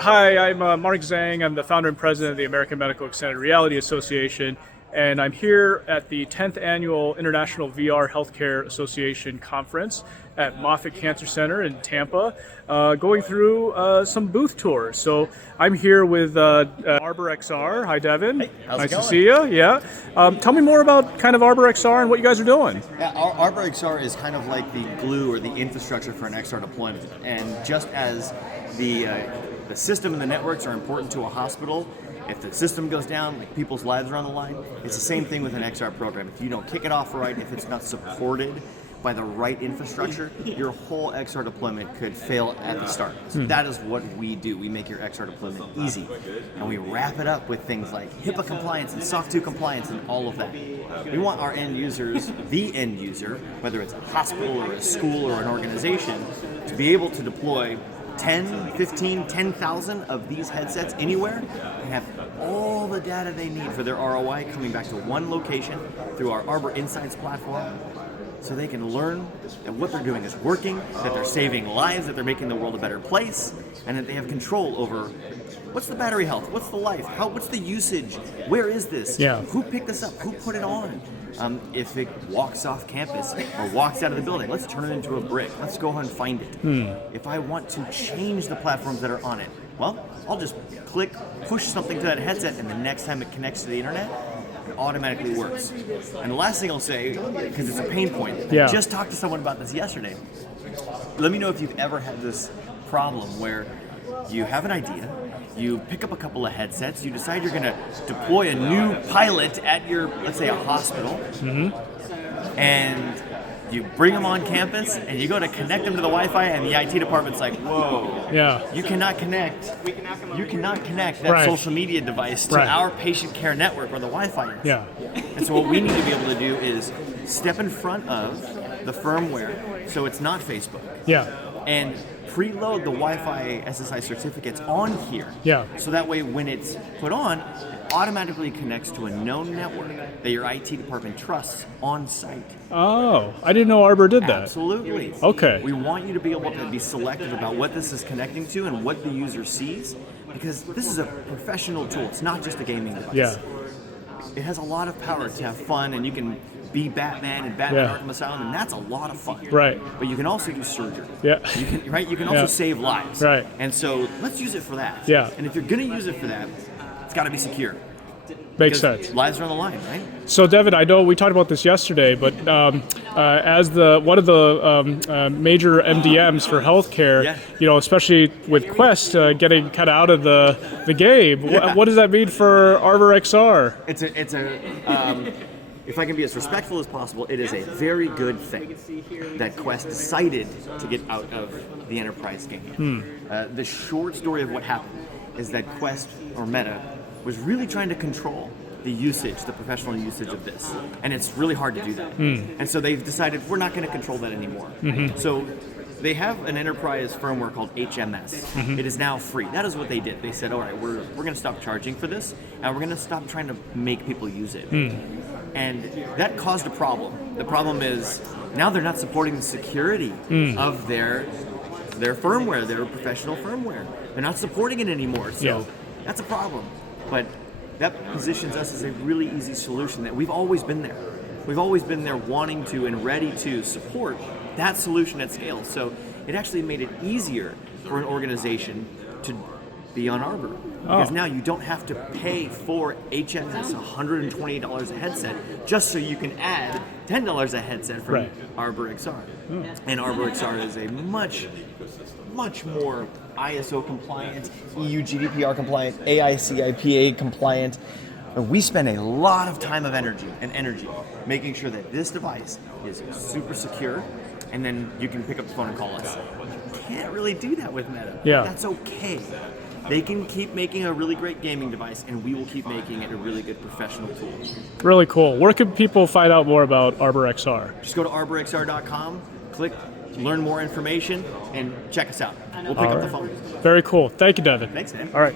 Hi, I'm Mark Zhang. I'm the founder and president of the American Medical Extended Reality Association, and I'm here at the 10th Annual International VR Healthcare Association Conference at Moffitt Cancer Center in Tampa, going through some booth tours. So I'm here with ArborXR. Hi, Devin. Hey, how's it nice going? to see you. Yeah. Tell me more about kind of ArborXR and what you guys are doing. Yeah, ArborXR is kind of like the glue or the infrastructure for an XR deployment. And just as the system and the networks are important to a hospital, if the system goes down, like people's lives are on the line, it's the same thing with an XR program. If you don't kick it off right, if it's not supported by the right infrastructure, your whole XR deployment could fail at the start. So that is what we do. We make your XR deployment easy. And we wrap it up with things like HIPAA compliance and SOC 2 compliance and all of that. We want our end users, the end user, whether it's a hospital or a school or an organization, to be able to deploy 10, 15, 10,000 of these headsets anywhere and have all the data they need for their ROI coming back to one location through our ArborXR Insights platform, so they can learn that what they're doing is working, that they're saving lives, that they're making the world a better place, and that they have control over what's the battery health, what's the life, what's the usage, where is this, who picked this up, who put it on. If it walks off campus or walks out of the building, let's turn it into a brick. Let's go ahead and find it. If I want to change the platforms that are on it, well, I'll just push something to that headset, and the next time it connects to the internet, it automatically works. And the last thing I'll say, because it's a pain point, I just talked to someone about this yesterday. Let me know if you've ever had this problem where you have an idea, you pick up a couple of headsets, you decide you're going to deploy a new pilot at your, let's say, a hospital, and you bring them on campus, and you go to connect them to the Wi-Fi, and the IT department's like, whoa, you cannot connect that social media device to our patient care network where the Wi-Fi is. And so what we need to be able to do is step in front of the firmware, so it's not Facebook, and preload the Wi-Fi SSI certificates on here. So that way when it's put on, it automatically connects to a known network that your IT department trusts on site. Oh, I didn't know Arbor did that. Absolutely. Okay. We want you to be able to be selective about what this is connecting to and what the user sees, because this is a professional tool. It's not just a gaming device. It has a lot of power to have fun, and you can be Batman and Batman Arkham Asylum, and that's a lot of fun. But you can also do surgery. You can also save lives. And so let's use it for that. And if you're going to use it for that, it's got to be secure. Makes sense. Lives are on the line, right? So, Devin, I know we talked about this yesterday, but as one of the major MDMs for healthcare, especially with Quest getting kind of out of the game, what does that mean for ArborXR? It's if I can be as respectful as possible, it is a very good thing that Quest decided to get out of the enterprise game. The short story of what happened is that Quest, or Meta, was really trying to control the usage, the professional usage of this. And it's really hard to do that. And so they've decided we're not going to control that anymore. So they have an enterprise firmware called HMS. It is now free. That is what they did. They said, all right, we're going to stop charging for this, and we're going to stop trying to make people use it. And that caused a problem. The problem is now they're not supporting the security of their firmware, their professional firmware. They're not supporting it anymore. So that's a problem. But that positions us as a really easy solution that we've always been there. We've always been there wanting to and ready to support that solution at scale. So it actually made it easier for an organization to be on Arbor. Because now you don't have to pay for HMS $120 a headset just so you can add $10 a headset from ArborXR. And ArborXR is a much more ISO compliant, EU GDPR compliant, AICIPA compliant. We spend a lot of time and energy making sure that this device is super secure, and then you can pick up the phone and call us. You can't really do that with Meta. That's okay. They can keep making a really great gaming device, and we will keep making it a really good professional tool. Really cool. Where can people find out more about ArborXR? Just go to arborxr.com, click learn more information, and check us out. We'll pick up the phone. Very cool. Thank you, Devin. Thanks, man. All right.